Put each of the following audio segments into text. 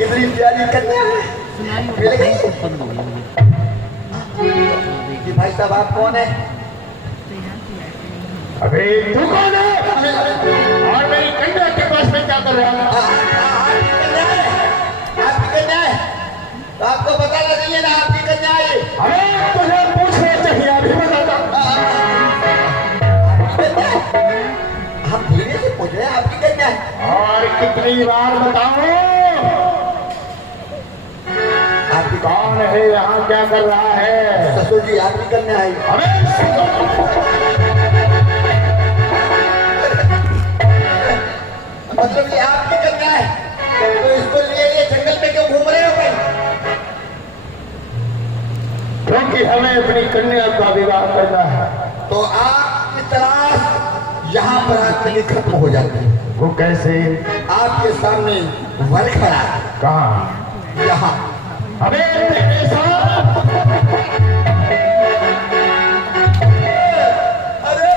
कितनी प्यारी कन्या है। मिल गई कि भाई साहब आप कौन है? अबे तू कौन है और मेरी कन्या के पास में क्या कर रहा है? आपकी कन्या है, आपकी कन्या है तो आपको पता नहीं है ना आपकी कन्या है। अरे तुझे पूछना चाहिए, अभी बताता। हम धीरे से पूछ रहे हैं आपकी कन्या है। और कितनी बार बताऊं आपकी कौन है, यहाँ क्या कर रहा है? ससुर जी आपकी कन्या है। अबे मतलब ये आपकी कन्या है तो इसको लिए ये जंगल में क्यों घूम रहे हो भाई? क्योंकि हमें अपनी कन्या का विवाह करना है। तो आपकी तलाश यहाँ पर आकर के खत्म हो जाती है। वो कैसे? आपके सामने वर खड़ा है। कहाँ? यहाँ। अबे तेरे साथ अरे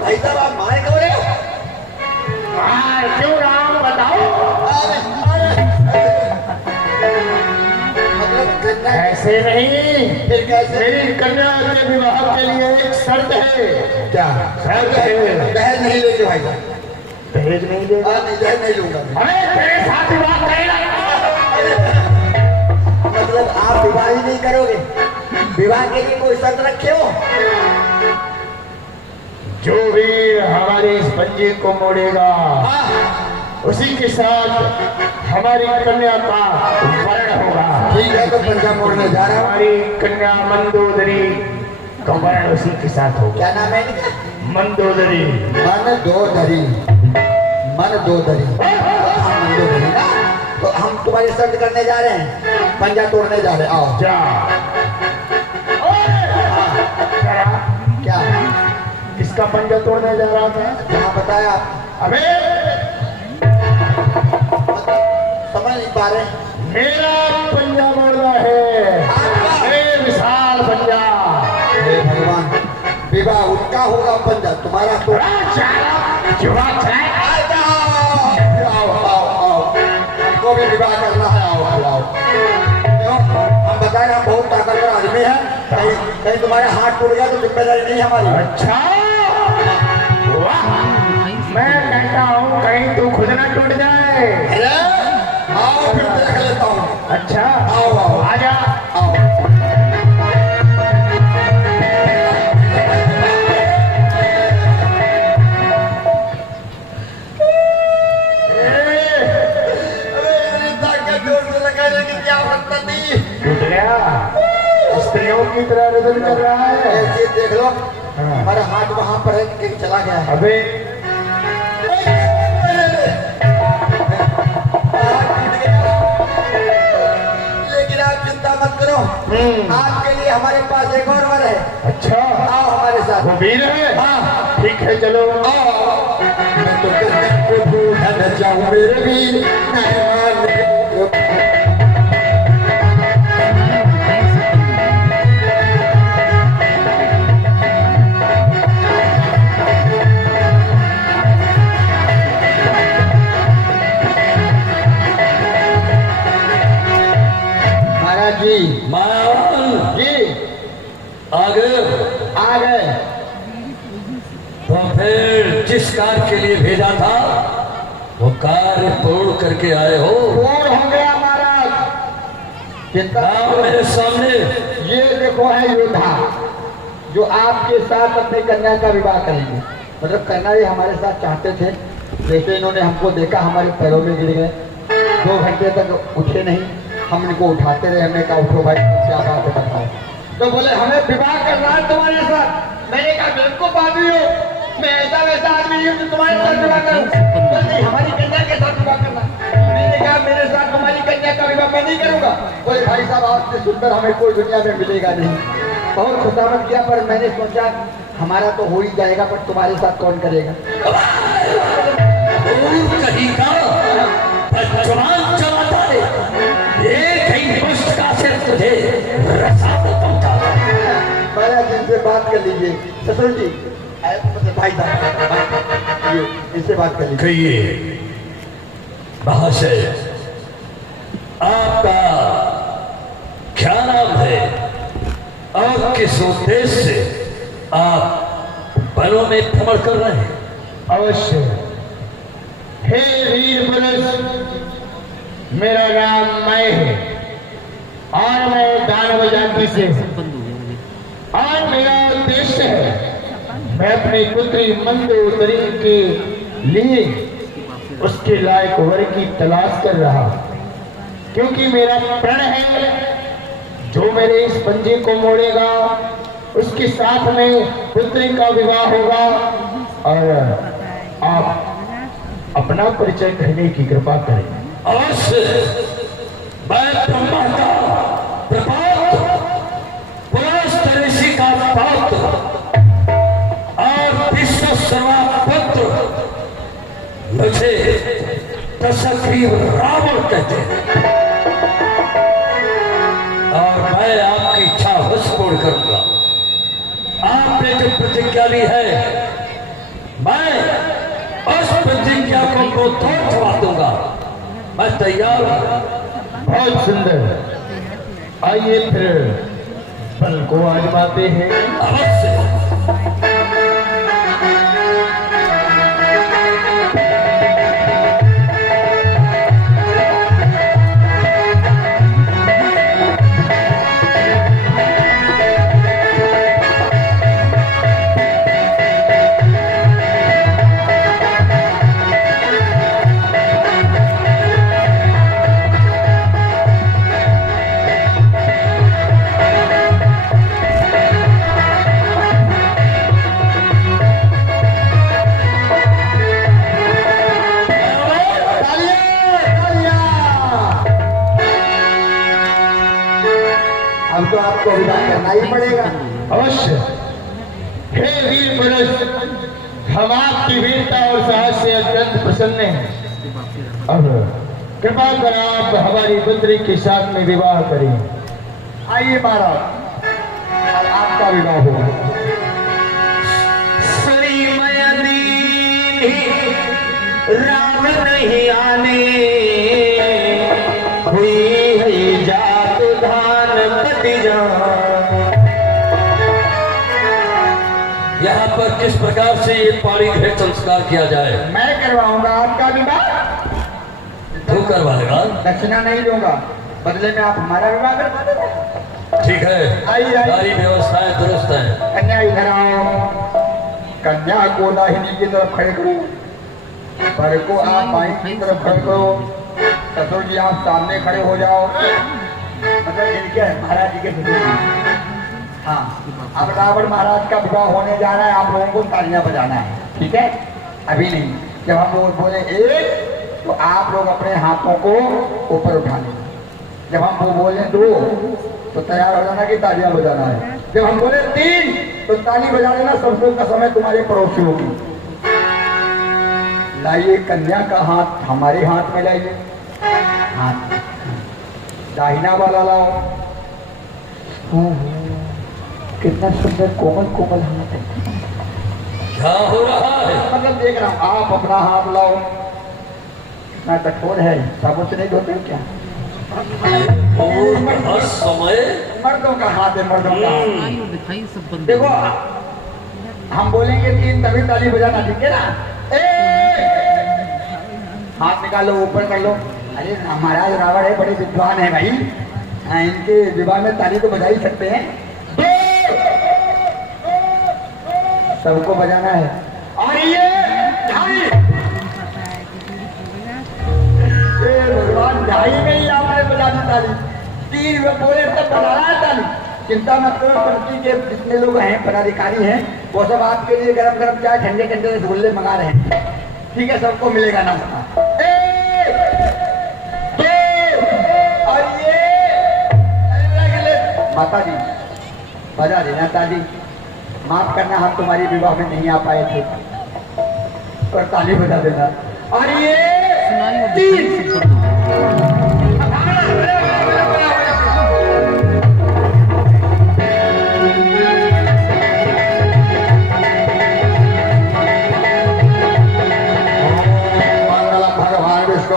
भाई साहब आप मारे क्यों रहे हो? क्यों राम बताओ? अरे, अरे, मतलब कन्या ऐसे नहीं, फिर कैसे? मेरी कन्या के विवाह के लिए एक शर्त है। क्या शर्त है, दहेज नहीं लेंगे भाई साहब? दहेज नहीं देगा। नहीं दहेज नहीं लूंगा मैं। अरे तेरे साथ विवाह करेगा। मतलब आप विवाह ही नहीं करोगे? विवाह के लिए कोई शर्त रखे हो? जो भी हमारे इस पंजे को मोड़ेगा उसी के साथ हमारी कन्या का वर्ण होगा। ठीक है तो पंजा मोड़ने जा रहा हूँ। हमारी कन्या मंदोदरी का वर्ण उसी के साथ होगा। क्या नाम है इनका? मंदोदरी। मन दो दरी, मन दो दरी। हाँ, मन दो दरी ना। तो हम तुम्हारी शर्त करने जा रहे हैं, पंजा तोड़ने जा रहे हैं। आओ। जा क्या किसका पंजा तोड़ने जा रहा था? जहाँ बताया आप अबे मतलब समझ नहीं पा रहे। मेरा पंजा मोड़ना है, विशाल पंजा। हे भगवान, विवाह उनका होगा, पंजा तुम्हारा तो। आओ आओ आओ, हमको भी विवाह करना है। आओ आओ। क्यों? हम बताए हम बहुत ताकतवर आदमी हैं। कहीं कहीं तुम्हारे हाथ टूट गया तो जिम्मेदारी नहीं है हमारी। अच्छा वाह, मैं कहता हूँ कहीं तू खुद ना टूट जाए। अरे आओ फिर देख लेता हूँ। अच्छा आओ आओ आजा। आओ। टूट गया, स्त्रियों की तरह रदन कर रहा है। ये देख लो, हाँ। हमारा हाथ वहाँ पर है कि कहीं चला गया है। अबे लेकिन आप चिंता मत करो, आपके लिए हमारे पास एक और वर है। अच्छा, आओ हमारे साथ। वो वीर है। हाँ ठीक है चलो। आओ। मैं तो कन्या को ढूंढने जाऊं मेरे वीर। महाराज जी, महाराज जी आ गए। आ गए। तो फिर जिस कार्य के लिए भेजा था वो कार्य पूर्ण करके आए हो। पूर्ण हो गया महाराज, चिंता आओ मेरे सामने। ये देखो है योद्धा जो आपके साथ अपनी कन्या का विवाह करेंगे। मतलब करना ये हमारे साथ चाहते थे, जैसे इन्होंने हमको देखा हमारे पैरों में गिर गए। 2 घंटे तक उठे नहीं, हम इनको उठाते रहे। हमने कहा उठो भाई, क्या बात है बताओ। तो बोले हमें विवाह करना है तुम्हारे साथ। मैंने कहा बिल्कुल पागल हो, मैं ऐसा वैसा आदमी हूँ जो तुम्हारे साथ विवाह करूँ। नहीं, हमारी कन्या के साथ विवाह करना। मैंने कहा मेरे साथ तुम्हारी कन्या का विवाह मैं नहीं करूंगा। बोले भाई साहब आपसे सुंदर हमें कोई दुनिया में मिलेगा नहीं। बहुत खुशामद किया, पर मैंने सोचा हमारा तो हो ही जाएगा, पर तुम्हारे साथ कौन करेगा। कहीं का जवान चलाता है, एक ही पुष्ट का सिर तुझे रसा पहुंचा। महाराज इनसे बात कर लीजिए। ससुर जी, मतलब भाई साहब, ये इनसे बात कर लीजिए। कहिए महाशय, किस उद्देश्य से आप वनों में भ्रमण कर रहे हैं? अवश्य। हे वीर पुरुष, मेरा नाम मय है और मैं दानव जाति से और मेरा उद्देश्य है मैं अपनी पुत्री मंदोदरी के लिए उसके लायक वर की तलाश कर रहा, क्योंकि मेरा प्रण है जो मेरे इस पंजे को मोड़ेगा उसके साथ में पुत्री का विवाह होगा। और आप अपना परिचय कहने की कृपा करें। अवश्य। मैं ब्रह्मा का प्रपात, पुलस्त्य ऋषि का पात्र और विश्व सर्वापुत्र, मुझे दशग्रीव रावण कहते हैं और मैं आपकी इच्छा वश पूर्ण करूंगा। आपने जो प्रतिज्ञा ली है मैं उस प्रतिज्ञा को तोड़ छुड़ा दूंगा। मैं तैयार हूं। बहुत सुंदर, आइए फिर बल को आजमाते हैं। अवश्य। हम तो आपको विदा करना ही पड़ेगा। अवश्य। हे वीर पुरुष, हम आपकी वीरता और साहस से अत्यंत प्रसन्न हैं। अब कृपा कर आप हमारी पुत्री के साथ में विवाह करें। आइए महाराज, अब आपका विवाह होगा। राम नहीं आने हुई है जात धान पति यहाँ पर किस प्रकार से ये पानी भेंट संस्कार किया जाए? मैं करवाऊंगा आपका विवाह। तू करवाएगा? दक्षिणा नहीं दूंगा, बदले में आप हमारा विवाह करवा देना। ठीक है, आइए, आइए। सारी व्यवस्थाएं दुरुस्त है। कन्या इधर आओ। कन्या को दाहिनी की तरफ खड़े करो, वर को आप बाई की तरफ खड़े करो। ससुर जी आप सामने खड़े हो जाओ, मतलब इनके महाराज जी के ससुर जी। हाँ, अब रावण महाराज का विवाह होने जा रहा है, आप लोगों को तालियां बजाना है, ठीक है? अभी नहीं, जब हम बोले एक तो आप लोग अपने हाथों को ऊपर उठा लेना। जब हम वो बोले दो तो तैयार हो जाना कि तालियां बजाना है। जब हम बोले तीन तो ताली बजा लेना, सबसे का समय तुम्हारे पड़ोसी होगी। लाइए कन्या का हाथ हमारे हाथ में लाइए, हाथ दाहिना वाला लाओ। कितना सुंदर कोमल कोमल हाथ है। क्या हो रहा है? मतलब देख रहा हूँ, आप अपना हाथ लाओ। कितना कठोर है, साबुन से नहीं धोते क्या? और हर समय मर्दों का हाथ है, मर्दों का हाथ। देखो हम बोलेंगे तीन तभी ताली बजाना, ठीक है ना? हाथ निकालो, ऊपर कर लो। अरे महाराज रावण है, बड़े विद्वान है भाई। इनके विवाह में ताली तो बजा ही सकते हैं। सबको बजाना है। और ये भगवान ढाई में ही आपने बजा दी ताली। तीन बोले तब बजा रहा है ताली। चिंता मत करो, पंक्ति के जितने लोग हैं पदाधिकारी हैं वो सब आपके लिए गरम गरम चाय, ठंडे ठंडे रसगुल्ले मंगा रहे हैं, ठीक है? सबको मिलेगा नाश्ता। और ये माता जी बजा देना ताली। माफ करना, हम तुम्हारी विवाह में नहीं आ पाए थे, और ताली बजा देना। और ये तीन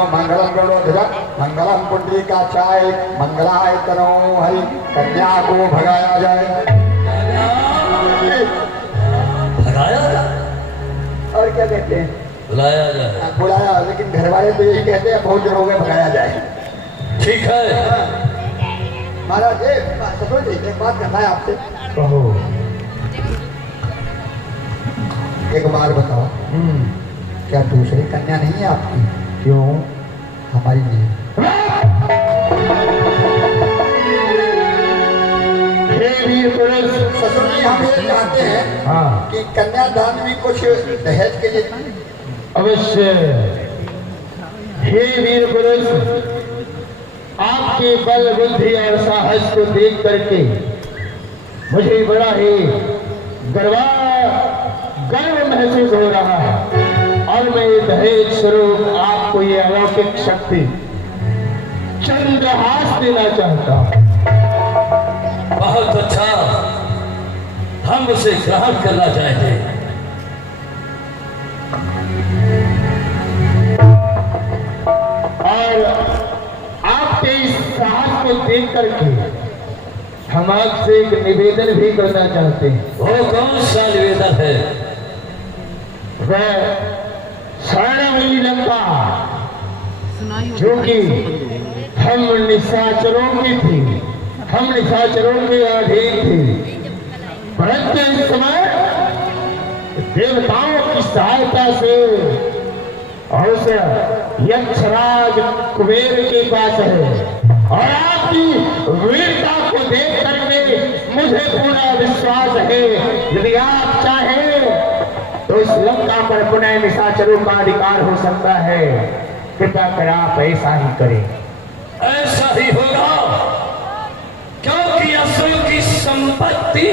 मंगलम गणोधर मंगलम पुंडरी का चाय मंगलाय तनो हरि। कन्या को भगाया जाए। क्या कहते हैं? बुलाया जाए। बुलाया, लेकिन घर वाले तो यही कहते हैं बहुत दिन हो गए, भगाया जाए। ठीक है महाराज ससुर जी एक बात करना है आपसे। कहो। एक बात बताओ, क्या दूसरी कन्या नहीं है आपकी? क्यों? हमारी नहीं। हे वीर पुरुष, ससुर जी हम ये चाहते हैं हाँ कि कन्यादान में कुछ दहेज के लिए। अवश्य। हे वीर पुरुष, आपके बल बुद्धि और साहस को देख करके मुझे बड़ा ही गर्व महसूस हो रहा है और मैं ये दहेज स्वरूप आपको ये अलौकिक शक्ति चंद्रहास देना चाहता हूं। बहुत अच्छा, हम उसे ग्रहण करना चाहते हैं। और आपके इस साहस को देख करके हम आपसे एक निवेदन भी करना चाहते हैं। वो कौन सा निवेदन है? वह स्वर्णमयी लंका जो कि हम निशाचरों की थी, हम निशाचरों के अधीन थी, परंतु इस समय देवताओं की सहायता से और उस यक्षराज कुबेर के पास है और आपकी वीरता को देख करके मुझे पूरा विश्वास है यदि आप चाहें तो इस लंका पर पुनः निशाचरों का अधिकार हो सकता है। कृपया कर आप ऐसा ही करें। ऐसा ही होगा, क्योंकि असुर की संपत्ति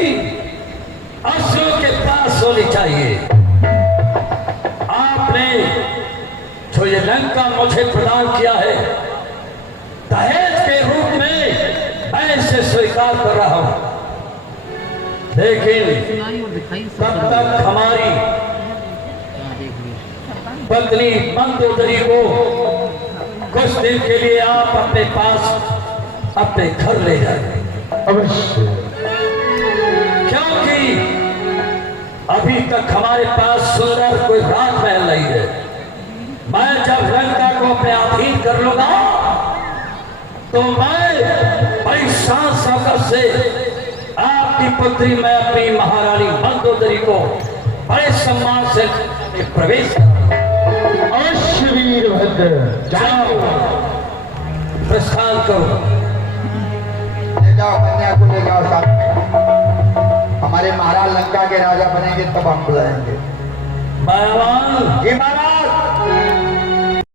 असुर के पास होनी चाहिए। आपने जो ये लंका मुझे प्रदान किया है दहेज के रूप में, मैं इसे स्वीकार कर रहा हूं, लेकिन तब तक हमारी पत्नी मंदोदरी को कुछ दिन के लिए आप अपने पास अपने घर ले जाए। अवश्य। क्योंकि अभी तक हमारे पास सुंदर कोई रात महल नहीं है। मैं जब लंका को अपने अधीन कर लूंगा तो मैं बड़ी शान शौकत से आपकी पुत्री, मैं अपनी महारानी मंदोदरी को बड़े सम्मान से प्रवेश करूंगा। अवश्य वीरभद्र, जाओ, प्रस्थान करो। ले जाओ कन्या को, ले जाओ साथ। हमारे महाराज लंका के राजा बनेंगे तब हम बुलाएंगे। महाराज जी महाराज।